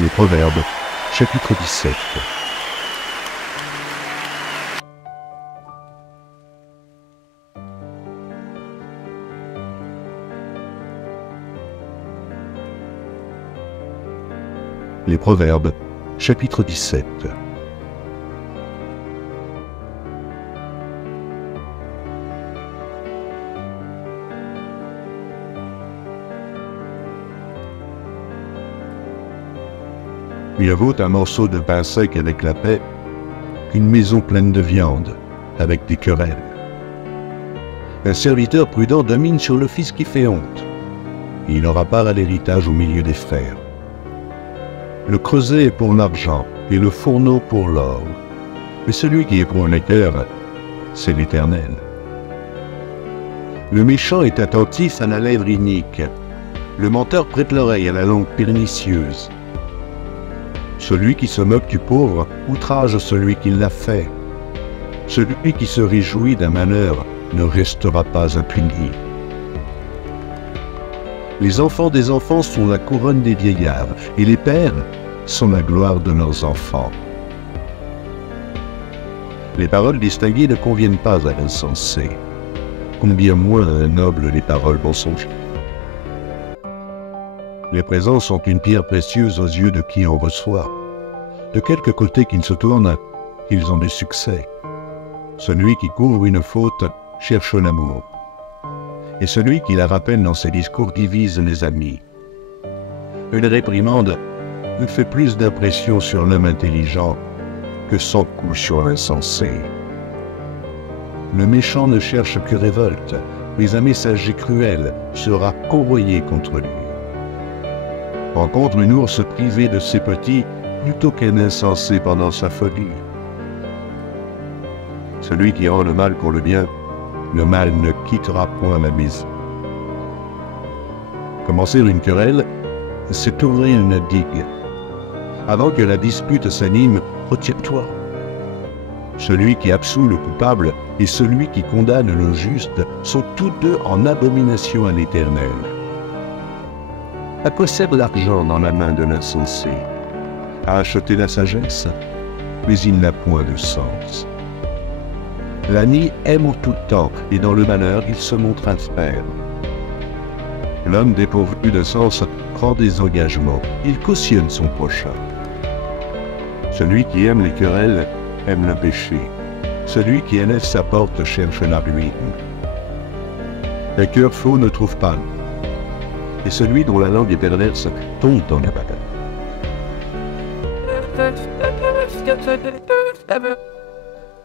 Les Proverbes, chapitre 17. Les Proverbes, chapitre 17. Mieux vaut un morceau de pain sec avec la paix qu'une maison pleine de viande avec des querelles. Un serviteur prudent domine sur le fils qui fait honte. Il n'aura pas l'héritage au milieu des frères. Le creuset est pour l'argent et le fourneau pour l'or. Mais celui qui est pour le cœur, c'est l'Éternel. Le méchant est attentif à la lèvre inique. Le menteur prête l'oreille à la langue pernicieuse. Celui qui se moque du pauvre outrage celui qui l'a fait. Celui qui se réjouit d'un malheur ne restera pas impuni. Les enfants des enfants sont la couronne des vieillards, et les pères sont la gloire de leurs enfants. Les paroles distinguées ne conviennent pas à l'insensé. Combien moins à un noble les paroles mensongères. Les présents sont une pierre précieuse aux yeux de qui en reçoit. De quelque côté qu'ils se tournent, ils ont du succès. Celui qui couvre une faute cherche l'amour. Et celui qui la rappelle dans ses discours divise les amis. Une réprimande fait plus d'impression sur l'homme intelligent que 100 coups sur l'insensé. Le méchant ne cherche que révolte, mais un messager cruel sera envoyé contre lui. Rencontre une ours privée de ses petits plutôt qu'un insensé pendant sa folie. Celui qui rend le mal pour le bien, le mal ne quittera point la maison. Commencer une querelle, c'est ouvrir une digue. Avant que la dispute s'anime, retire-toi. Celui qui absout le coupable et celui qui condamne le juste sont tous deux en abomination à l'Éternel. À quoi sert l'argent dans la main de l'insensé? À acheter la sagesse, mais il n'a point de sens. L'ami aime en tout temps, et dans le malheur, il se montre un frère. L'homme dépourvu de sens prend des engagements, il cautionne son prochain. Celui qui aime les querelles aime le péché. Celui qui élève sa porte cherche la ruine. Un cœur faux ne trouve pas, et celui dont la langue est perverse tombe dans la bagarre.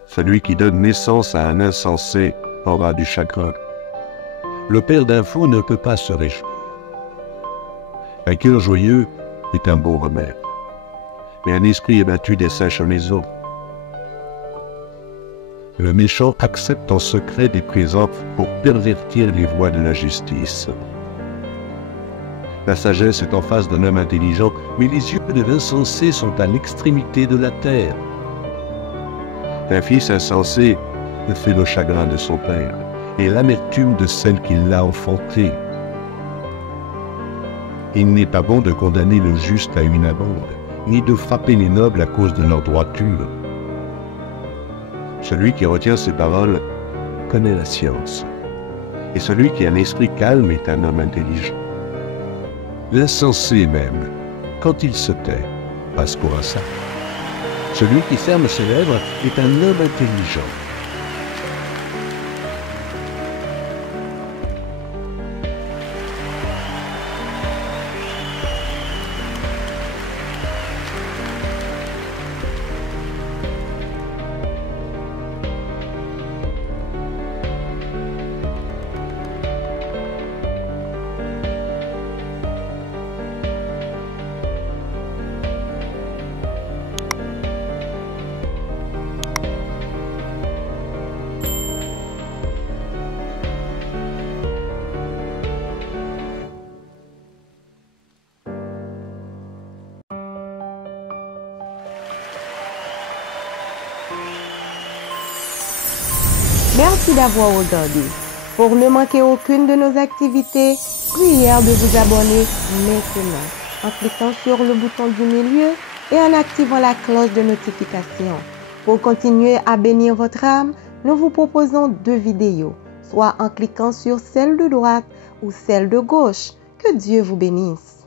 Celui qui donne naissance à un insensé aura du chagrin. Le père d'un fou ne peut pas se réjouir. Un cœur joyeux est un bon remède, mais un esprit abattu dessèche les eaux. Le méchant accepte en secret des présents pour pervertir les voies de la justice. La sagesse est en face d'un homme intelligent, mais les yeux de l'insensé sont à l'extrémité de la terre. Un fils insensé fait le chagrin de son père et l'amertume de celle qui l'a enfanté. Il n'est pas bon de condamner le juste à une amende, ni de frapper les nobles à cause de leur droiture. Celui qui retient ses paroles connaît la science, et celui qui a l'esprit calme est un homme intelligent. L'insensé même, quand il se tait, passe pour un sac. Celui qui ferme ses lèvres est un homme intelligent. Merci d'avoir regardé. Pour ne manquer aucune de nos activités, prière de vous abonner maintenant. en cliquant sur le bouton du milieu et en activant la cloche de notification. Pour continuer à bénir votre âme, nous vous proposons 2 vidéos, soit en cliquant sur celle de droite ou celle de gauche. Que Dieu vous bénisse.